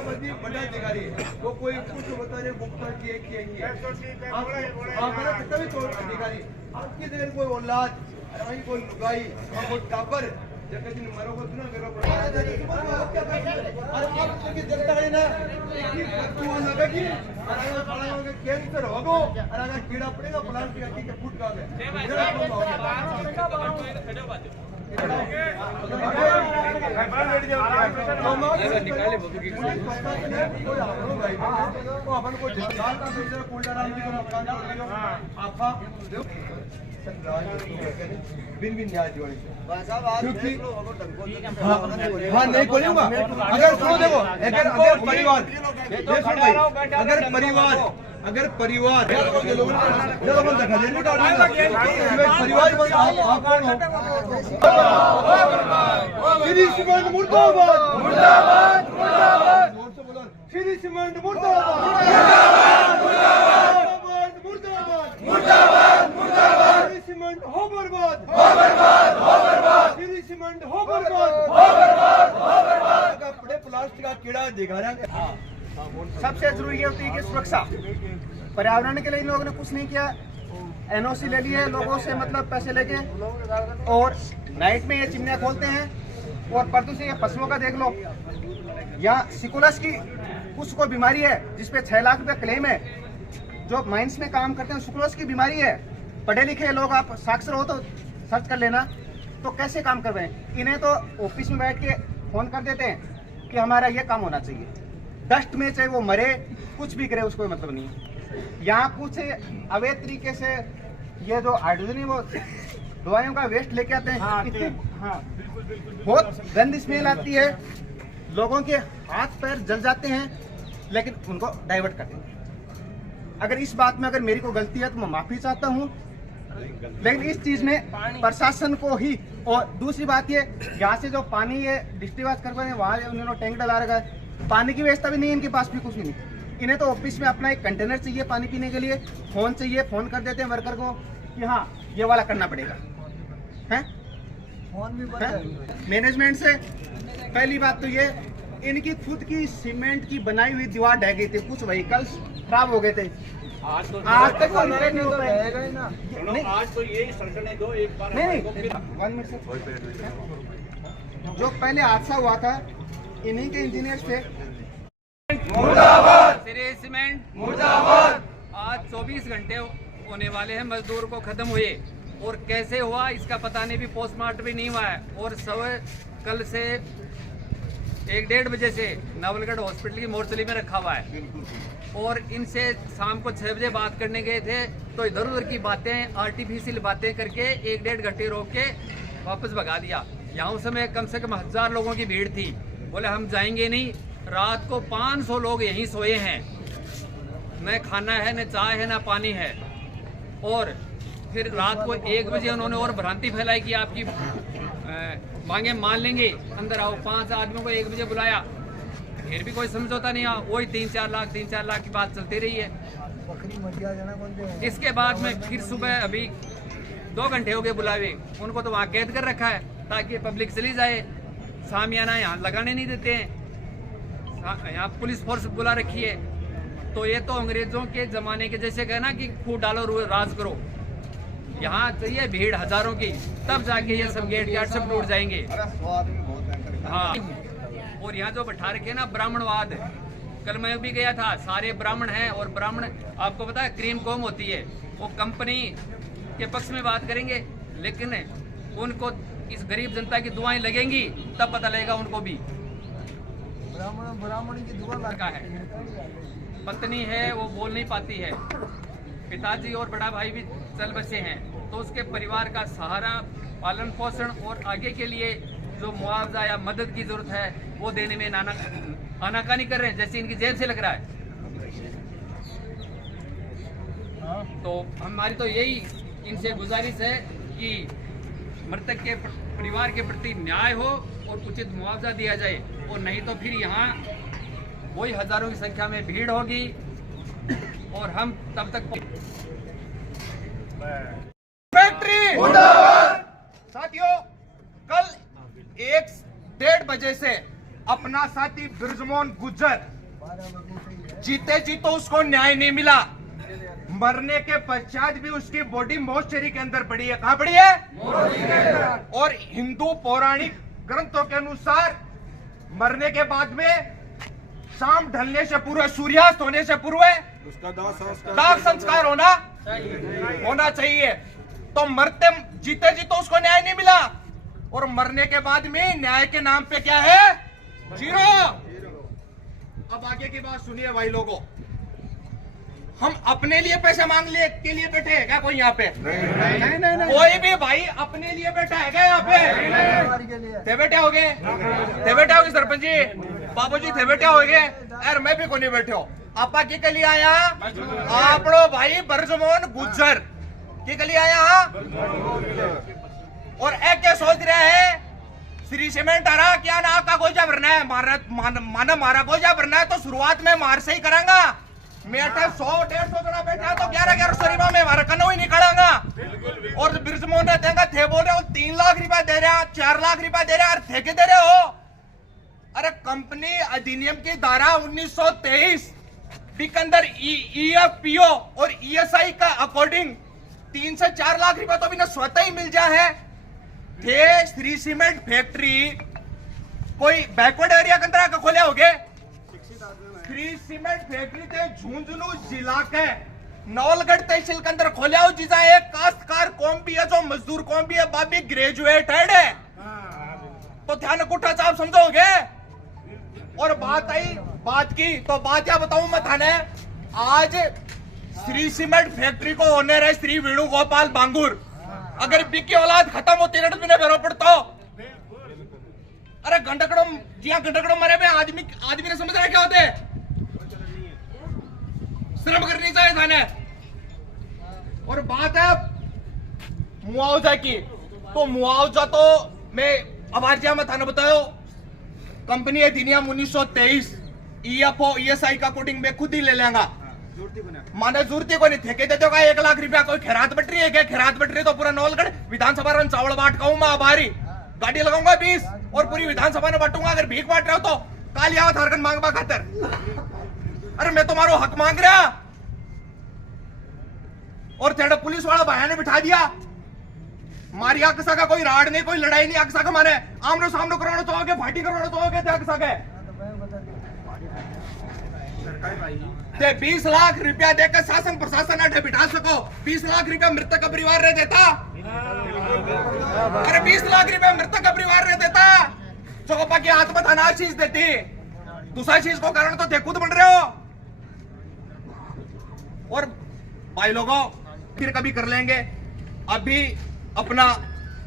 बड़ी बड़ा अधिकारी है, वो कोई कुछ बता रहे मुख्तार की एक किएंगे हमारा कितना भी तो अधिकारी आपकी देर कोई औलाद अरे कोई लुगाई कोई टापर जगह दिन मरो को ना करो और आप के जनता है ना तू लगा कि अरे बड़ा हो के कैंसर होगो अरे अगर कीड़ा पड़ेगा प्लास्टिक के फूट का है बिन बिन न्याय क्योंकि हाँ नहीं बोलूंगा अगर सुनो देखो अगर परिवार श्री सीमेंट मुर्दाबाद मुर्दाबाद मुर्दाबाद श्री सीमेंट मुर्दाबाद मुर्दाबाद मुर्दाबाद मुर्दाबाद मुर्दाबाद श्री सीमेंट हो बर्बाद श्री सीमेंट हो बर्बाद कपड़े प्लास्टिक का कीड़ा दिखा रहा है। सबसे जरूरी होती है कि सुरक्षा। पर्यावरण के लिए इन लोगों ने कुछ नहीं किया, एनओसी ले लिए लोगों से मतलब पैसे लेके और नाइट में ये चिमनियाँ खोलते हैं और प्रदूषण ये पशुओं का देख लो। यहाँ सिकुलस की कुछ को बीमारी है जिसपे 6 लाख रुपए क्लेम है। जो माइंस में काम करते हैं सिकुलस की बीमारी है। पढ़े लिखे लोग आप साक्षर हो तो सर्च कर लेना, तो कैसे काम कर रहे हैं। इन्हें तो ऑफिस में बैठ के फोन कर देते हैं कि हमारा ये काम होना चाहिए। डस्ट में चाहे वो मरे कुछ भी करे उसको मतलब नहीं है। यहाँ कुछ अवैध तरीके से ये जो हाइड्रोजन वो दवाइयों का वेस्ट लेके आते हैं। बहुत गंदी स्मेल आती है, लोगों के हाथ पैर जल जाते हैं, लेकिन उनको डाइवर्ट करते हैं। अगर इस बात में अगर मेरी को गलती है तो मैं माफी चाहता हूँ, लेकिन इस चीज में प्रशासन को ही। और दूसरी बात ये यहाँ से जो पानी ये डिस्ट्रीब्यूट कर रहे हैं वहाँ उन्होंने टैंक डला रखा है, पानी की व्यवस्था भी नहीं है इनके पास भी कुछ भी नहीं। इन्हें तो ऑफिस में अपना एक कंटेनर चाहिए पानी पीने के लिए, फोन चाहिए, फोन कर देते हैं वर्कर को कि हाँ ये वाला करना पड़ेगा है। मैनेजमेंट से पहली बात तो ये इनकी खुद की सीमेंट की बनाई हुई दीवार ढह गई थी, कुछ व्हीकल्स खराब हो गए थे। आज तक तो नहीं हो पाएगा ना। आज तो यही सरकार दो एक बार नहीं 1 मिनट से जो पहले हादसा हुआ था इन्हीं के इंजीनियर्स थे। मुर्दाबाद श्री सीमेंट मुर्दाबाद। आज 24 घंटे होने वाले हैं मजदूर को खत्म हुए और कैसे हुआ इसका पता नहीं, भी पोस्टमार्टम भी नहीं हुआ है। और सब कल से 1-1:30 बजे से नवलगढ़ हॉस्पिटल की मोर्चरी में रखा हुआ है। और इनसे शाम को 6 बजे बात करने गए थे तो इधर उधर की बातें आर्टिफिशियल बातें करके 1-1.5 घंटे रोक के वापस भगा दिया। यहाँ उस समय कम से कम 1000 लोगों की भीड़ थी। बोले हम जाएंगे नहीं। रात को 500 लोग यहीं सोए हैं, न खाना है, न चाय है, न पानी है। और फिर रात को 1 बजे उन्होंने और भ्रांति फैलाई कि आपकी मांगे मान लेंगे, अंदर आओ। 5 आदमियों को 1 बजे बुलाया, फिर भी कोई समझौता नहीं हुआ। वही 3-4 लाख की बात चलती रही है। इसके बाद में फिर सुबह अभी 2 घंटे हो गए बुलावे, उनको तो वहाँ कैद कर रखा है ताकि पब्लिक चली जाए। सामियाना यहाँ लगाने नहीं देते हैं, यहाँ पुलिस फोर्स बुला रखी है। तो ये तो अंग्रेजों के जमाने के जैसे कहना कि फूट डालो राज करो। यहाँ चाहिए भीड़ हजारों की, तब जाके ये सब गेट यार्ड सब टूट जाएंगे। हाँ, और यहाँ जो बैठा रखे ना ब्राह्मणवाद, कल मैं भी गया था, सारे ब्राह्मण हैं। और ब्राह्मण आपको पता है क्रीम कॉम होती है, वो कंपनी के पक्ष में बात करेंगे, लेकिन उनको इस गरीब जनता की दुआएं लगेंगी तब पता लगेगा उनको भी। ब्राह्मण की दुआ लगा है, पत्नी है वो बोल नहीं पाती है, पिताजी और बड़ा भाई भी चल बसे हैं, तो उसके परिवार का सहारा, पालन पोषण और आगे के लिए जो मुआवजा या मदद की जरूरत है वो देने में आनाकानी कर रहे हैं, जैसे इनकी जेब से लग रहा है। तो हमारी तो यही इनसे गुजारिश है कि मृतक के परिवार के प्रति न्याय हो और उचित मुआवजा दिया जाए, और नहीं तो फिर यहाँ वही हजारों की संख्या में भीड़ होगी और हम तब तक फैक्ट्री साथियों, कल 1-1:30 बजे से अपना साथी बिरजमोहन गुज्जर, जीते जी तो उसको न्याय नहीं मिला, मरने के पश्चात भी उसकी बॉडी मोर्चरी के अंदर पड़ी है। कहां पड़ी है? और हिंदू पौराणिक ग्रंथों के अनुसार मरने के बाद में शाम ढलने से पूर्व, सूर्यास्त होने से पूर्व उसका दाह संस्कार होना चाहिए। तो मरते जीते जी तो उसको न्याय नहीं मिला, और मरने के बाद में न्याय के नाम पे क्या है? जीरो। अब आगे की बात सुनिए भाई लोगों, हम अपने लिए पैसे मांगने के लिए बैठे हैं क्या कोई यहाँ पे? नहीं। कोई भी भाई अपने लिए बैठा है क्या यहाँ पे? थे बैठे होगे सरपंच जी, बाबू जी थे बैठे होगे, यार मैं भी को नहीं बैठे हो। आपा के लिए आया आपड़ो भाई बिरजमोहन गुज्जर के लिए आया, और एक क्या सोच रहे है? श्री सीमेंट आ रहा क्या ना का गोजा भरना है, मारा गोजा भरना है तो शुरुआत में मार से ही करांगा। मेटे 100-150 जना बैठा तो 11 में हमारा कनो ही निकलांगा। और बिरजमोहन ने देंगे थे बोल रहे हो 3 लाख रुपया दे रहे, 4 लाख रुपया दे रहे, और ठेके दे रहे हो। अरे कंपनी अधिनियम की धारा 1923 के अंदर EFPO और ESI का अकॉर्डिंग 3 से 4 लाख रुपया तो भी ना स्वतः ही मिल जाए है। थे श्री सीमेंट फैक्ट्री कोई बैकवर्ड एरिया के अंदर आकर खोले होगे? श्री सीमेंट फैक्ट्री थे झुंझुनू जिला के नवलगढ़ तहसील के अंदर खोले हो, जिसा एक काश्तकार कौम भी है, जो मजदूर कौम भी है, बाबी ग्रेजुएटेड है। तो ध्यान कुठा साहब समझोगे। और बात की तो बात क्या बताऊं मैं थाने, आज श्री सीमेंट फैक्ट्री को ओनर है श्री वेणु गोपाल बांगुर। अगर बिकी औलाद खत्म होती रट में बेरो पड़ता, अरे गंडकड़ो मरे में आदमी ने समझ रहा है क्या होते? शर्म करनी चाहिए थाने। और बात है मुआवजा की, तो मुआवजा तो मैं आभार में थाने बताओ, कंपनी अधिनियम 1923 EFO ESI का कोटिंग में खुद ही ले लेंगा। माने जरूरत को नहीं, ठेके देते होगा 1 लाख रुपया। कोई खैरात बटरी है क्या? खैरात बटरी तो पूरा नवलगढ़ विधानसभा में चावल बांट कहूं मैं, आभारी गाड़ी लगाऊंगा 20 और पूरी विधानसभा में बांटूंगा। अगर भीख बांट रहे हो तो काल आओ थारगन मांगवा खातर। अरे मैं तुम्हारो हक मांग रहा, और तेरा पुलिस वाला भाया ने बिठा दिया। मारी अक्सा का कोई राड नहीं, कोई लड़ाई नहीं। अक्सा का माने आमने सामने कराना चाहोगे, फाइटिंग कराना चाहोगे तो अक्सा के 20 लाख रुपया देकर शासन प्रशासन अठे बिठा सको। 20 लाख रुपया मृतक का परिवार रह देता। अरे 20 लाख रुपया मृतक का परिवार रह देता, चौपा की आत्मा थाना चीज देती। दूसरा चीज को कारण तो थे खुद बन रहे हो। और भाई लोगों फिर कभी कर लेंगे। अभी अपना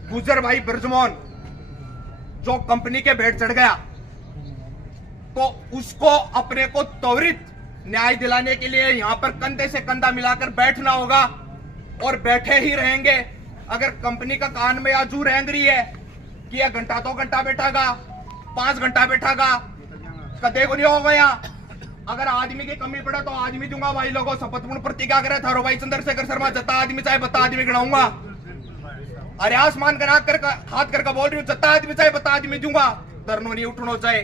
गुज्जर भाई बिरजमोहन जो कंपनी के भेंट चढ़ गया, तो उसको अपने को त्वरित न्याय दिलाने के लिए यहां पर कंधे से कंधा मिलाकर बैठना होगा, और बैठे ही रहेंगे। अगर कंपनी का कान में या जू रेंग रही है कि यह घंटा 2 घंटा बैठागा, 5 घंटा बैठागा, कदे को नहीं होगा। यहाँ अगर आदमी की कमी पड़े तो आदमी दूंगा। भाई लोगों शपथपूर्ण प्रतिज्ञा करे थारो भाई चंद्रशेखर शर्मा, जता आदमी चाहे बता आदमी गिनाऊंगा। अरे आसमान का नाक कर हाथ करके बोल रही हूँ, जता आदमी चाहे बता आदमी दूंगा। डरनो नहीं, उठनो चाहे।